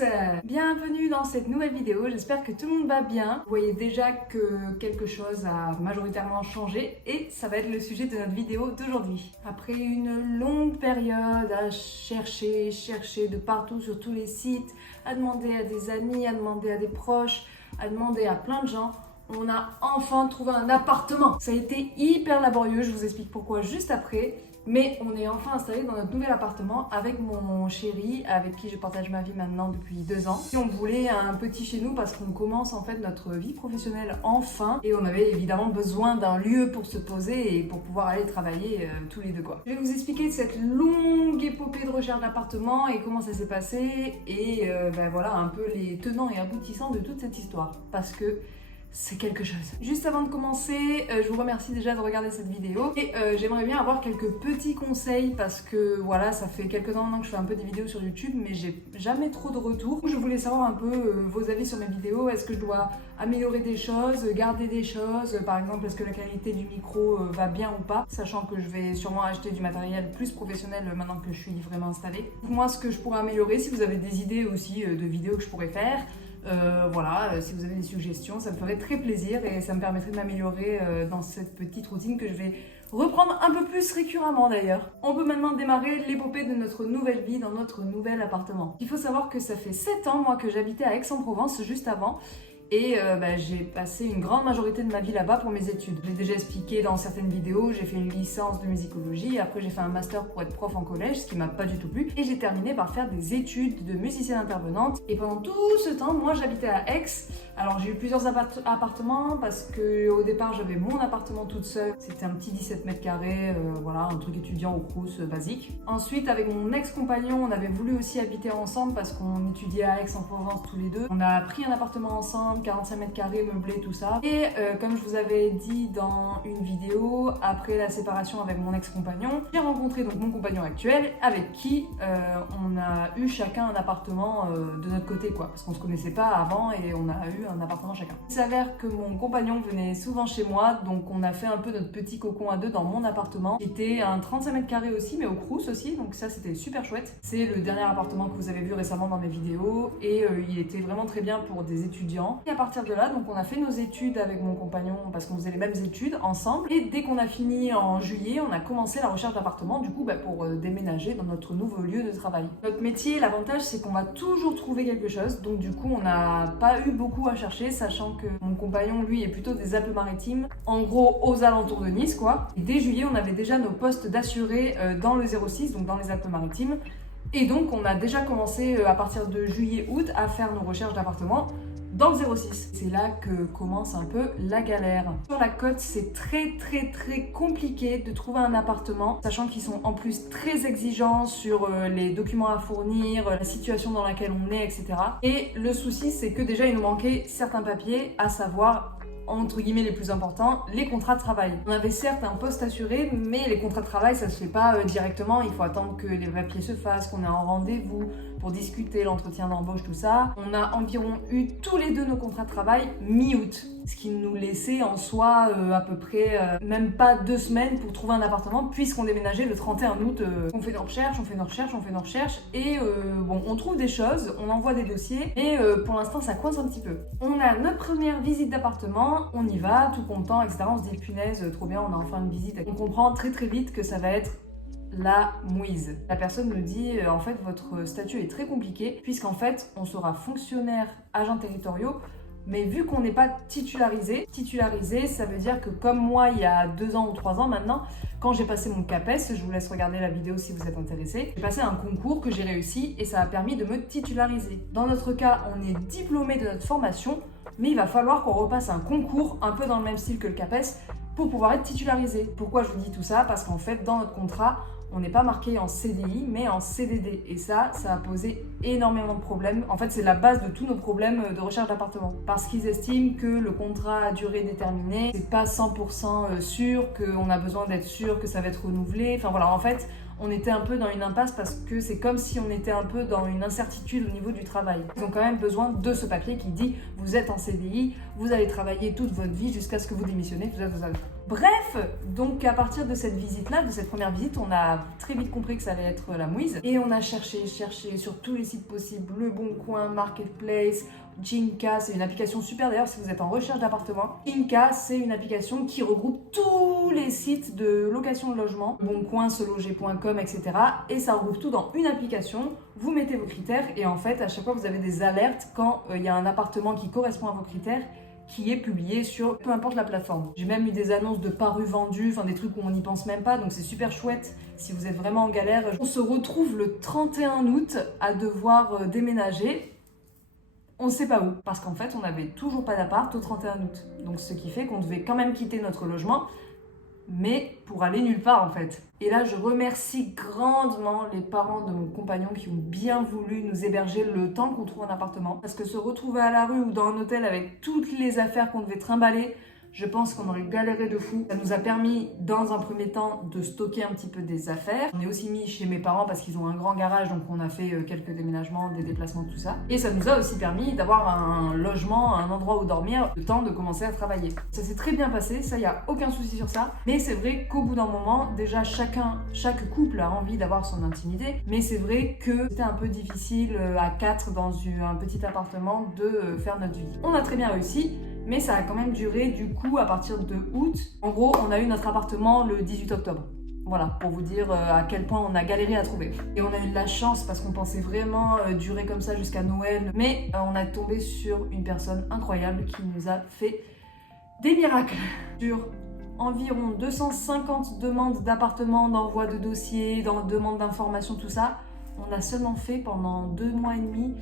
tous, bienvenue dans cette nouvelle vidéo, j'espère que tout le monde va bien. Vous voyez déjà que quelque chose a majoritairement changé et ça va être le sujet de notre vidéo d'aujourd'hui. Après une longue période à chercher de partout sur tous les sites, à demander à des amis, à demander à des proches, à demander à plein de gens, on a enfin trouvé un appartement. Ça a été hyper laborieux, je vous explique pourquoi juste après. Mais on est enfin installé dans notre nouvel appartement avec mon chéri, avec qui je partage ma vie maintenant depuis 2 ans. Et on voulait un petit chez nous parce qu'on commence en fait notre vie professionnelle enfin. Et on avait évidemment besoin d'un lieu pour se poser et pour pouvoir aller travailler tous les deux quoi. Je vais vous expliquer cette longue épopée de recherche d'appartement et comment ça s'est passé. Et voilà un peu les tenants et aboutissants de toute cette histoire. Parce que c'est quelque chose. Juste avant de commencer, je vous remercie déjà de regarder cette vidéo et j'aimerais bien avoir quelques petits conseils parce que voilà, ça fait quelques temps maintenant que je fais un peu des vidéos sur YouTube mais j'ai jamais trop de retours. Je voulais savoir un peu vos avis sur mes vidéos. Est-ce que je dois améliorer des choses, garder des choses? Par exemple, est-ce que la qualité du micro va bien ou pas? Sachant que je vais sûrement acheter du matériel plus professionnel maintenant que je suis vraiment installée. Moi, ce que je pourrais améliorer, si vous avez des idées aussi de vidéos que je pourrais faire, si vous avez des suggestions, ça me ferait très plaisir et ça me permettrait de m'améliorer dans cette petite routine que je vais reprendre un peu plus récurremment d'ailleurs. On peut maintenant démarrer l'épopée de notre nouvelle vie dans notre nouvel appartement. Il faut savoir que ça fait 7 ans moi que j'habitais à Aix-en-Provence juste avant. Et j'ai passé une grande majorité de ma vie là-bas pour mes études. J'ai déjà expliqué dans certaines vidéos, j'ai fait une licence de musicologie, après j'ai fait un master pour être prof en collège, ce qui m'a pas du tout plu, et j'ai terminé par faire des études de musicienne intervenante. Et pendant tout ce temps, moi j'habitais à Aix. Alors j'ai eu plusieurs appartements parce que au départ j'avais mon appartement toute seule. C'était un petit 17 mètres carrés, voilà, un truc étudiant au Crous basique. Ensuite avec mon ex-compagnon, on avait voulu aussi habiter ensemble parce qu'on étudiait à Aix-en-Provence tous les deux. On a pris un appartement ensemble, 45 mètres carrés, meublé, tout ça. Et comme je vous avais dit dans une vidéo, après la séparation avec mon ex-compagnon, j'ai rencontré donc mon compagnon actuel avec qui on a eu chacun un appartement de notre côté quoi. Parce qu'on se connaissait pas avant et on a eu un appartement chacun. Il s'avère que mon compagnon venait souvent chez moi, donc on a fait un peu notre petit cocon à deux dans mon appartement, qui était un 35 mètres carrés aussi, mais au Crous aussi, donc ça c'était super chouette. C'est le dernier appartement que vous avez vu récemment dans mes vidéos et il était vraiment très bien pour des étudiants. Et à partir de là, donc on a fait nos études avec mon compagnon parce qu'on faisait les mêmes études ensemble. Et dès qu'on a fini en juillet, on a commencé la recherche d'appartement, du coup pour déménager dans notre nouveau lieu de travail. Notre métier, l'avantage c'est qu'on va toujours trouver quelque chose, donc du coup on n'a pas eu beaucoup à chercher, sachant que mon compagnon lui est plutôt des Alpes-Maritimes, en gros aux alentours de Nice quoi. Et dès juillet, on avait déjà nos postes d'assurés dans le 06, donc dans les Alpes-Maritimes. Et donc on a déjà commencé à partir de juillet-août à faire nos recherches d'appartement dans le 06. C'est là que commence un peu la galère. Sur la côte, c'est très compliqué de trouver un appartement, sachant qu'ils sont en plus très exigeants sur les documents à fournir, la situation dans laquelle on est, etc. Et le souci, c'est que déjà, il nous manquait certains papiers, à savoir entre guillemets les plus importants, les contrats de travail. On avait certes un poste assuré, mais les contrats de travail, ça se fait pas directement. Il faut attendre que les papiers se fassent, qu'on ait un rendez-vous pour discuter, l'entretien d'embauche, tout ça. On a environ eu tous les deux nos contrats de travail mi-août, ce qui nous laissait en soi à peu près même pas 2 semaines pour trouver un appartement, puisqu'on déménageait le 31 août. On fait nos recherches, et on trouve des choses, on envoie des dossiers, et pour l'instant ça coince un petit peu. On a notre première visite d'appartement, on y va, tout content, etc. On se dit punaise, trop bien, on a enfin une visite. On comprend très vite que ça va être la mouise. La personne nous dit en fait votre statut est très compliqué puisqu'en fait on sera fonctionnaire, agents territoriaux, mais vu qu'on n'est pas titularisé, ça veut dire que comme moi il y a 2 ans ou 3 ans maintenant, quand j'ai passé mon CAPES, je vous laisse regarder la vidéo si vous êtes intéressé, j'ai passé un concours que j'ai réussi et ça a permis de me titulariser. Dans notre cas, on est diplômé de notre formation, mais il va falloir qu'on repasse un concours un peu dans le même style que le CAPES pour pouvoir être titularisé. Pourquoi je vous dis tout ça? Parce qu'en fait, dans notre contrat, on n'est pas marqué en CDI, mais en CDD. Et ça a posé énormément de problèmes. En fait, c'est la base de tous nos problèmes de recherche d'appartement. Parce qu'ils estiment que le contrat à durée déterminée, c'est pas 100% sûr, qu'on a besoin d'être sûr que ça va être renouvelé. Enfin voilà, en fait, on était un peu dans une impasse parce que c'est comme si on était un peu dans une incertitude au niveau du travail. Ils ont quand même besoin de ce papier qui dit vous êtes en CDI, vous allez travailler toute votre vie jusqu'à ce que vous démissionnez, tout ça. Bref, donc à partir de cette visite-là, de cette première visite, on a très vite compris que ça allait être la mouise. Et on a cherché sur tous les sites possibles, Le Bon Coin, Marketplace, Jinka, c'est une application super d'ailleurs si vous êtes en recherche d'appartement. Jinka, c'est une application qui regroupe tous les sites de location de logement, Bon Coin, seloger.com, etc. Et ça regroupe tout dans une application. Vous mettez vos critères et en fait, à chaque fois, vous avez des alertes quand il y a un appartement qui correspond à vos critères qui est publié sur peu importe la plateforme. J'ai même eu des annonces de parus vendus, enfin des trucs où on n'y pense même pas, donc c'est super chouette si vous êtes vraiment en galère. On se retrouve le 31 août à devoir déménager. On ne sait pas où, parce qu'en fait on n'avait toujours pas d'appart au 31 août. Donc ce qui fait qu'on devait quand même quitter notre logement, mais pour aller nulle part en fait. Et là je remercie grandement les parents de mon compagnon qui ont bien voulu nous héberger le temps qu'on trouve un appartement. Parce que se retrouver à la rue ou dans un hôtel avec toutes les affaires qu'on devait trimballer, je pense qu'on aurait galéré de fou. Ça nous a permis, dans un premier temps, de stocker un petit peu des affaires. On est aussi mis chez mes parents parce qu'ils ont un grand garage, donc on a fait quelques déménagements, des déplacements, tout ça. Et ça nous a aussi permis d'avoir un logement, un endroit où dormir, le temps de commencer à travailler. Ça s'est très bien passé, ça, y a aucun souci sur ça. Mais c'est vrai qu'au bout d'un moment, déjà, chaque couple a envie d'avoir son intimité. Mais c'est vrai que c'était un peu difficile à 4 dans un petit appartement de faire notre vie. On a très bien réussi. Mais ça a quand même duré du coup à partir de août. En gros, on a eu notre appartement le 18 octobre. Voilà, pour vous dire à quel point on a galéré à trouver. Et on a eu de la chance parce qu'on pensait vraiment durer comme ça jusqu'à Noël. Mais on a tombé sur une personne incroyable qui nous a fait des miracles. Sur environ 250 demandes d'appartements, d'envoi de dossiers, demandes d'informations, tout ça, on a seulement fait pendant 2 mois et demi,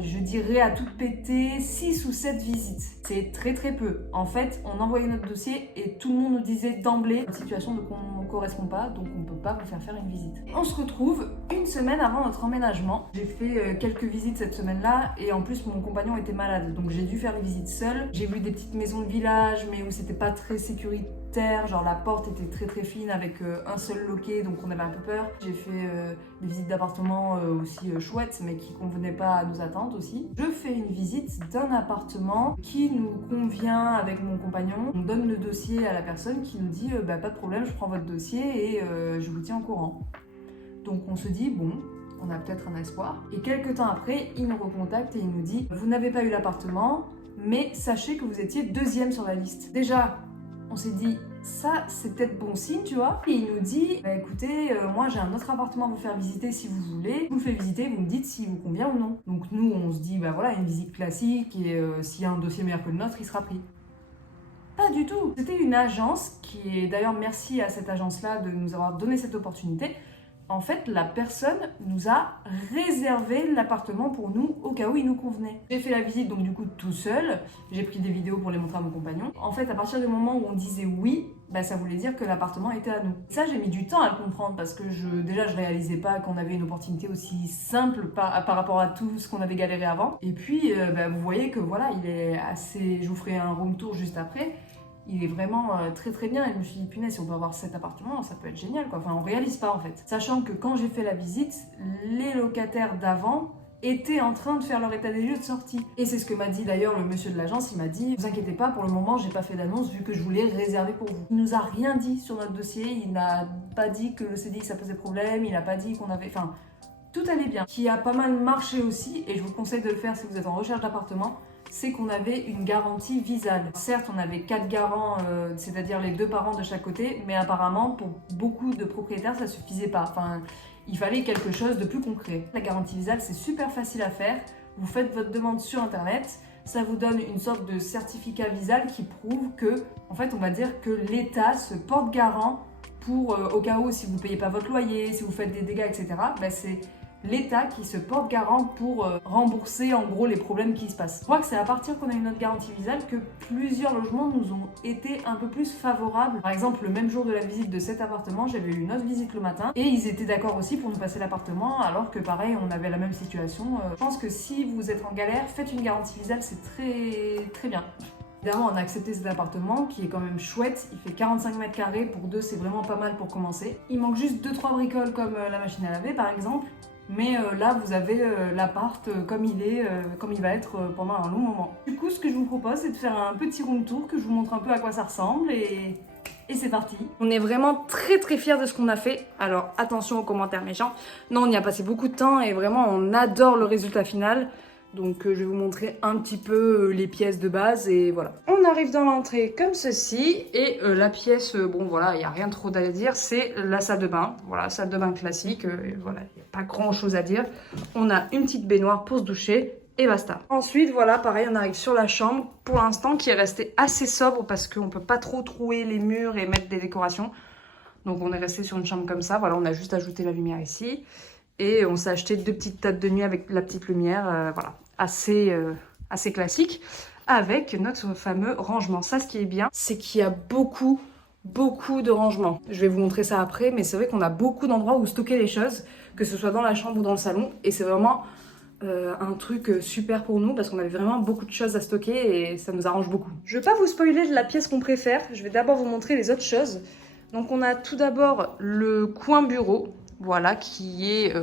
je dirais à tout péter, 6 ou 7 visites. C'est très très peu. En fait, on envoyait notre dossier et tout le monde nous disait d'emblée, une situation qu'on ne correspond pas, donc on ne peut pas vous faire une visite. On se retrouve une semaine avant notre emménagement. J'ai fait quelques visites cette semaine-là et en plus mon compagnon était malade, donc j'ai dû faire les visites seule. J'ai vu des petites maisons de village, mais où c'était pas très sécuritaire, genre la porte était très très fine avec un seul loquet, donc on avait un peu peur. J'ai fait des visites d'appartements aussi chouettes, mais qui convenaient pas à nos attentes aussi. Je fais une visite d'un appartement qui nous convient avec mon compagnon. On donne le dossier à la personne qui nous dit pas de problème, je prends votre dossier et je vous tiens au courant. Donc on se dit bon, on a peut-être un espoir. Et quelques temps après, il nous recontacte et il nous dit vous n'avez pas eu l'appartement, mais sachez que vous étiez deuxième sur la liste. Déjà, on s'est dit ça c'est peut-être bon signe, tu vois. Et il nous dit écoutez, moi j'ai un autre appartement à vous faire visiter si vous voulez. Je vous le fais visiter, vous me dites s'il vous convient ou non. Donc nous on se dit voilà, une visite classique et s'il y a un dossier meilleur que le nôtre, il sera pris. Pas du tout. C'était une agence qui est d'ailleurs merci à cette agence-là de nous avoir donné cette opportunité. En fait, la personne nous a réservé l'appartement pour nous au cas où il nous convenait. J'ai fait la visite donc du coup tout seul, j'ai pris des vidéos pour les montrer à mon compagnon. En fait, à partir du moment où on disait oui, ça voulait dire que l'appartement était à nous. Ça, j'ai mis du temps à le comprendre parce que déjà je réalisais pas qu'on avait une opportunité aussi simple par rapport à tout ce qu'on avait galéré avant. Et puis, vous voyez que voilà, il est assez... Je vous ferai un room tour juste après. Il est vraiment très très bien et je me suis dit punaise si on peut avoir cet appartement ça peut être génial quoi, enfin on réalise pas en fait. Sachant que quand j'ai fait la visite, les locataires d'avant étaient en train de faire leur état des lieux de sortie. Et c'est ce que m'a dit d'ailleurs le monsieur de l'agence, il m'a dit vous inquiétez pas pour le moment j'ai pas fait d'annonce vu que je voulais réserver pour vous. Il nous a rien dit sur notre dossier, il n'a pas dit que le CDI ça posait problème, il n'a pas dit qu'on avait... Enfin tout allait bien. Qui a pas mal marché aussi et je vous conseille de le faire si vous êtes en recherche d'appartement, c'est qu'on avait une garantie Visale. Certes, on avait 4 garants, c'est-à-dire les 2 parents de chaque côté, mais apparemment, pour beaucoup de propriétaires, ça suffisait pas. Enfin, il fallait quelque chose de plus concret. La garantie Visale, c'est super facile à faire. Vous faites votre demande sur Internet, ça vous donne une sorte de certificat Visale qui prouve que, en fait, on va dire que l'État se porte garant pour, au cas où, si vous ne payez pas votre loyer, si vous faites des dégâts, etc., c'est l'État qui se porte garant pour rembourser en gros les problèmes qui se passent. Je crois que c'est à partir qu'on a eu notre garantie Visale que plusieurs logements nous ont été un peu plus favorables. Par exemple, le même jour de la visite de cet appartement, j'avais eu une autre visite le matin et ils étaient d'accord aussi pour nous passer l'appartement alors que pareil, on avait la même situation. Je pense que si vous êtes en galère, faites une garantie Visale, c'est très très bien. Évidemment, on a accepté cet appartement qui est quand même chouette. Il fait 45 mètres carrés, pour 2, c'est vraiment pas mal pour commencer. Il manque juste 2-3 bricoles comme la machine à laver par exemple. Mais là, vous avez l'appart comme il est, comme il va être pendant un long moment. Du coup, ce que je vous propose, c'est de faire un petit room tour, que je vous montre un peu à quoi ça ressemble et Et c'est parti. On est vraiment très fiers de ce qu'on a fait. Alors attention aux commentaires méchants. Non, on y a passé beaucoup de temps et vraiment on adore le résultat final. Donc je vais vous montrer un petit peu les pièces de base et voilà. On arrive dans l'entrée comme ceci et la pièce, bon voilà, il n'y a rien trop à dire, c'est la salle de bain. Voilà, salle de bain classique, voilà, il n'y a pas grand chose à dire. On a une petite baignoire pour se doucher. Et basta. Ensuite, voilà, pareil, on arrive sur la chambre, pour l'instant, qui est restée assez sobre parce qu'on ne peut pas trop trouer les murs et mettre des décorations. Donc on est resté sur une chambre comme ça, voilà, on a juste ajouté la lumière ici. Et on s'est acheté 2 petites tables de nuit avec la petite lumière, voilà, assez classique, avec notre fameux rangement. Ça, ce qui est bien, c'est qu'il y a beaucoup de rangements. Je vais vous montrer ça après, mais c'est vrai qu'on a beaucoup d'endroits où stocker les choses, que ce soit dans la chambre ou dans le salon, et c'est vraiment... un truc super pour nous parce qu'on avait vraiment beaucoup de choses à stocker et ça nous arrange beaucoup. Je vais pas vous spoiler de la pièce qu'on préfère, je vais d'abord vous montrer les autres choses. Donc on a tout d'abord le coin bureau, voilà, qui est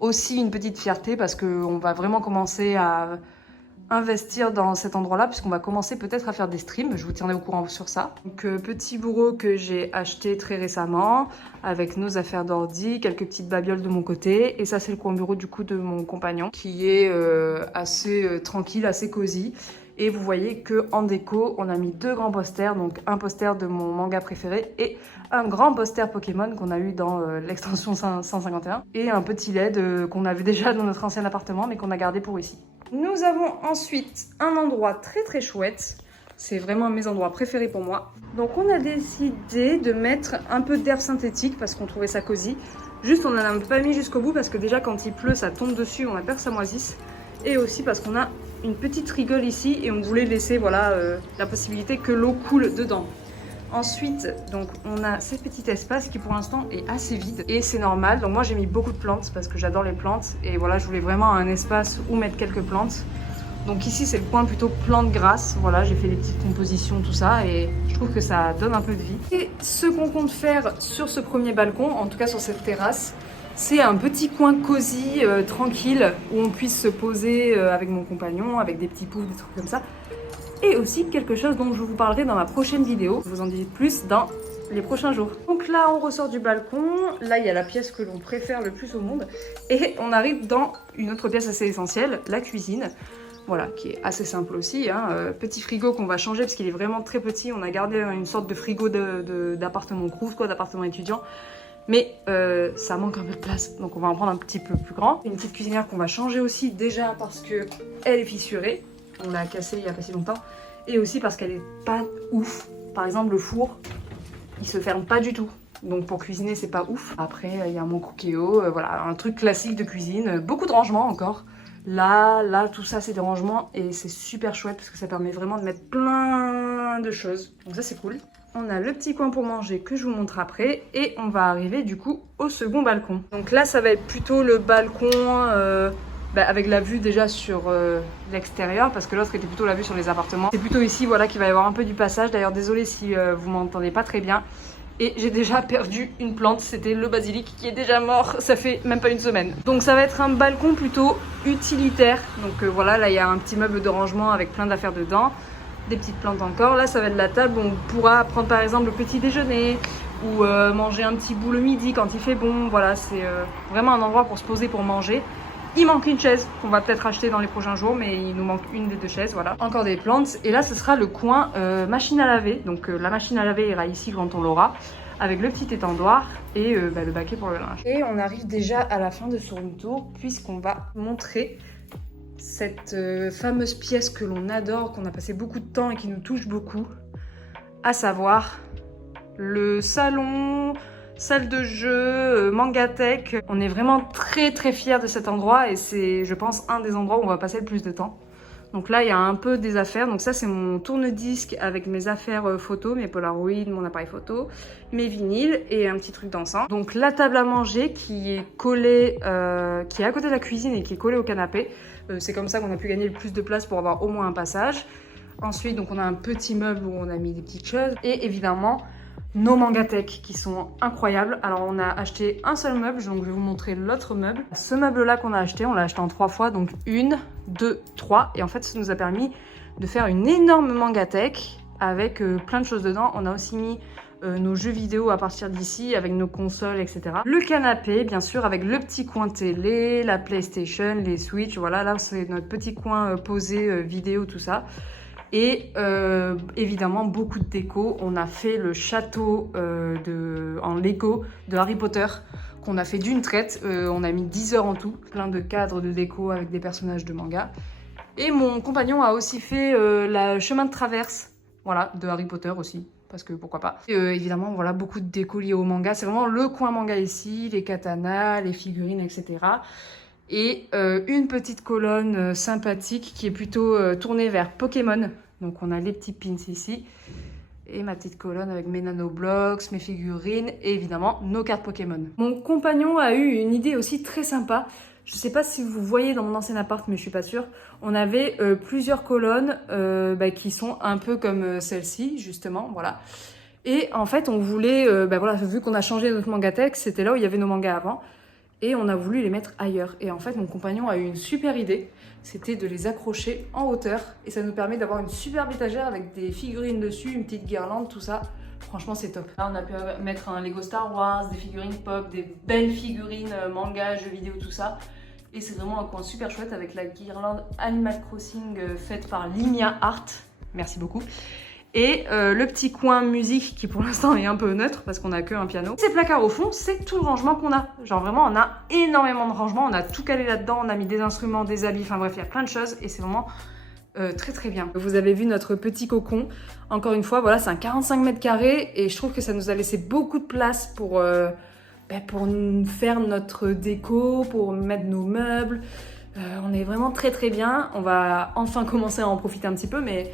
aussi une petite fierté parce qu'on va vraiment commencer à investir dans cet endroit-là puisqu'on va commencer peut-être à faire des streams, je vous tiendrai au courant sur ça. Donc petit bureau que j'ai acheté très récemment avec nos affaires d'ordi, quelques petites babioles de mon côté et ça c'est le coin bureau du coup de mon compagnon qui est assez tranquille, assez cosy. Et vous voyez que en déco, on a mis 2 grands posters, donc un poster de mon manga préféré et un grand poster Pokémon qu'on a eu dans l'extension 151 et un petit LED qu'on avait déjà dans notre ancien appartement mais qu'on a gardé pour ici. Nous avons ensuite un endroit très chouette, c'est vraiment mes endroits préférés pour moi. Donc on a décidé de mettre un peu d'herbe synthétique parce qu'on trouvait ça cosy. Juste on n'en a pas mis jusqu'au bout parce que déjà quand il pleut ça tombe dessus, on a peur que ça moisisse. Et aussi parce qu'on a une petite rigole ici et on voulait laisser voilà, la possibilité que l'eau coule dedans. Ensuite, donc, on a ce petit espace qui pour l'instant est assez vide et c'est normal. Donc moi j'ai mis beaucoup de plantes parce que j'adore les plantes et voilà, je voulais vraiment un espace où mettre quelques plantes. Donc ici c'est le coin plutôt plantes grasses, voilà, j'ai fait des petites compositions, tout ça et je trouve que ça donne un peu de vie. Et ce qu'on compte faire sur ce premier balcon, en tout cas sur cette terrasse, c'est un petit coin cosy, tranquille, où on puisse se poser avec mon compagnon, avec des petits poufs, des trucs comme ça. Et aussi quelque chose dont je vous parlerai dans ma prochaine vidéo. Je vous en dis plus dans les prochains jours. Donc là, on ressort du balcon. Là, il y a la pièce que l'on préfère le plus au monde. Et on arrive dans une autre pièce assez essentielle, la cuisine. Voilà, qui est assez simple aussi. Hein. Petit frigo qu'on va changer parce qu'il est vraiment très petit. On a gardé une sorte de frigo d'appartement Crous, quoi, d'appartement étudiant. Mais ça manque un peu de place, donc on va en prendre un petit peu plus grand. Une petite cuisinière qu'on va changer aussi, déjà parce que elle est fissurée. On l'a cassée il y a pas si longtemps. Et aussi parce qu'elle est pas ouf. Par exemple, le four, il se ferme pas du tout. Donc pour cuisiner, c'est pas ouf. Après, il y a mon cookéo, voilà, un truc classique de cuisine. Beaucoup de rangements encore. Là, tout ça, c'est des rangements et c'est super chouette parce que ça permet vraiment de mettre plein de choses. Donc ça, c'est cool. On a le petit coin pour manger que je vous montre après et on va arriver du coup au second balcon. Donc là, ça va être plutôt le balcon avec la vue déjà sur l'extérieur parce que l'autre était plutôt la vue sur les appartements. C'est plutôt ici voilà qu'il va y avoir un peu du passage. D'ailleurs, désolé si vous m'entendez pas très bien. Et j'ai déjà perdu une plante, c'était le basilic qui est déjà mort, ça fait même pas une semaine. Donc ça va être un balcon plutôt utilitaire. Donc voilà, là il y a un petit meuble de rangement avec plein d'affaires dedans. Des petites plantes encore. Là, ça va être la table où on pourra prendre par exemple le petit déjeuner ou manger un petit bout le midi quand il fait bon. Voilà, c'est vraiment un endroit pour se poser, pour manger. Il manque une chaise qu'on va peut-être acheter dans les prochains jours, mais il nous manque une des 2 chaises, voilà. Encore des plantes. Et là, ce sera le coin machine à laver. Donc la machine à laver ira ici quand on l'aura, avec le petit étendoir et le baquet pour le linge. Et on arrive déjà à la fin de ce room tour, puisqu'on va montrer cette fameuse pièce que l'on adore, qu'on a passé beaucoup de temps et qui nous touche beaucoup, à savoir le salon, salle de jeu, mangatech. On est vraiment très fiers de cet endroit et c'est, je pense, un des endroits où on va passer le plus de temps. Donc là, il y a un peu des affaires. Donc ça, c'est mon tourne-disque avec mes affaires photos, mes Polaroid, mon appareil photo, mes vinyles et un petit truc d'encens. Donc la table à manger qui est collée, qui est à côté de la cuisine et qui est collée au canapé. C'est comme ça qu'on a pu gagner le plus de place pour avoir au moins un passage. Ensuite, donc on a un petit meuble où on a mis des petites choses. Et évidemment, nos mangatech qui sont incroyables. Alors on a acheté un seul meuble, donc je vais vous montrer l'autre meuble. Ce meuble là qu'on a acheté, on l'a acheté en 3 fois, donc 1, 2, 3. Et en fait ça nous a permis de faire une énorme mangatech avec plein de choses dedans. On a aussi mis nos jeux vidéo à partir d'ici, avec nos consoles, etc. Le canapé, bien sûr, avec le petit coin télé, la PlayStation, les Switch, voilà, là c'est notre petit coin posé, vidéo, tout ça. Et évidemment, beaucoup de déco. On a fait le château en Lego de Harry Potter, qu'on a fait d'une traite. On a mis 10 heures en tout, plein de cadres de déco avec des personnages de manga. Et mon compagnon a aussi fait le chemin de traverse, voilà, de Harry Potter aussi. Parce que pourquoi pas. Et, évidemment, voilà, beaucoup de déco liés au manga. C'est vraiment le coin manga ici, les katanas, les figurines, etc. Et une petite colonne sympathique qui est plutôt tournée vers Pokémon. Donc on a les petits pins ici. Et ma petite colonne avec mes nanoblocks, mes figurines et évidemment nos cartes Pokémon. Mon compagnon a eu une idée aussi très sympa. Je ne sais pas si vous voyez dans mon ancien appart, mais je suis pas sûre. On avait plusieurs colonnes qui sont un peu comme celle-ci, justement, voilà. Et en fait, on voulait, voilà, vu qu'on a changé notre mangathèque, c'était là où il y avait nos mangas avant. Et on a voulu les mettre ailleurs. Et en fait, mon compagnon a eu une super idée. C'était de les accrocher en hauteur. Et ça nous permet d'avoir une superbe étagère avec des figurines dessus, une petite guirlande, tout ça. Franchement, c'est top. Là, on a pu mettre un Lego Star Wars, des figurines pop, des belles figurines manga, jeux vidéo, tout ça. Et c'est vraiment un coin super chouette avec la guirlande Animal Crossing faite par Limia Art. Merci beaucoup. Et le petit coin musique qui pour l'instant est un peu neutre parce qu'on a que un piano. Ces placards au fond, c'est tout le rangement qu'on a. Genre vraiment, on a énormément de rangement. On a tout calé là-dedans. On a mis des instruments, des habits. Enfin bref, il y a plein de choses et c'est vraiment très très bien. Vous avez vu notre petit cocon. Encore une fois, voilà, c'est un 45 mètres carrés et je trouve que ça nous a laissé beaucoup de place pour faire notre déco, pour mettre nos meubles. On est vraiment très très bien. On va enfin commencer à en profiter un petit peu, mais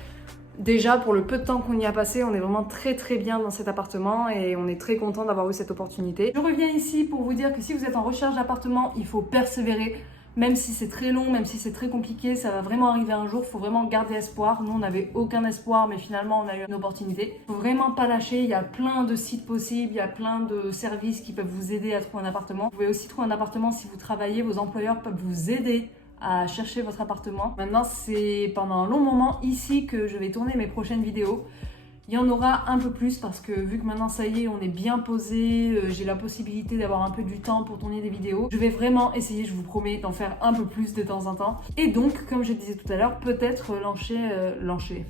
déjà, pour le peu de temps qu'on y a passé, on est vraiment très très bien dans cet appartement et on est très content d'avoir eu cette opportunité. Je reviens ici pour vous dire que si vous êtes en recherche d'appartement, il faut persévérer. Même si c'est très long, même si c'est très compliqué, ça va vraiment arriver un jour. Il faut vraiment garder espoir. Nous, on n'avait aucun espoir, mais finalement, on a eu une opportunité. Il faut vraiment pas lâcher. Il y a plein de sites possibles. Il y a plein de services qui peuvent vous aider à trouver un appartement. Vous pouvez aussi trouver un appartement si vous travaillez. Vos employeurs peuvent vous aider à chercher votre appartement. Maintenant, c'est pendant un long moment ici que je vais tourner mes prochaines vidéos. Il y en aura un peu plus parce que vu que maintenant ça y est, on est bien posé, j'ai la possibilité d'avoir un peu du temps pour tourner des vidéos. Je vais vraiment essayer, je vous promets, d'en faire un peu plus de temps en temps. Et donc, comme je disais tout à l'heure, peut-être lancer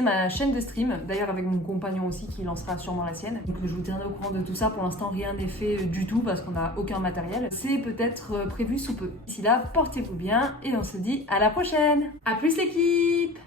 ma chaîne de stream, d'ailleurs avec mon compagnon aussi qui lancera sûrement la sienne. Donc je vous tiendrai au courant de tout ça. Pour l'instant, rien n'est fait du tout parce qu'on n'a aucun matériel. C'est peut-être prévu sous peu. D'ici là, portez-vous bien et on se dit à la prochaine. À plus l'équipe!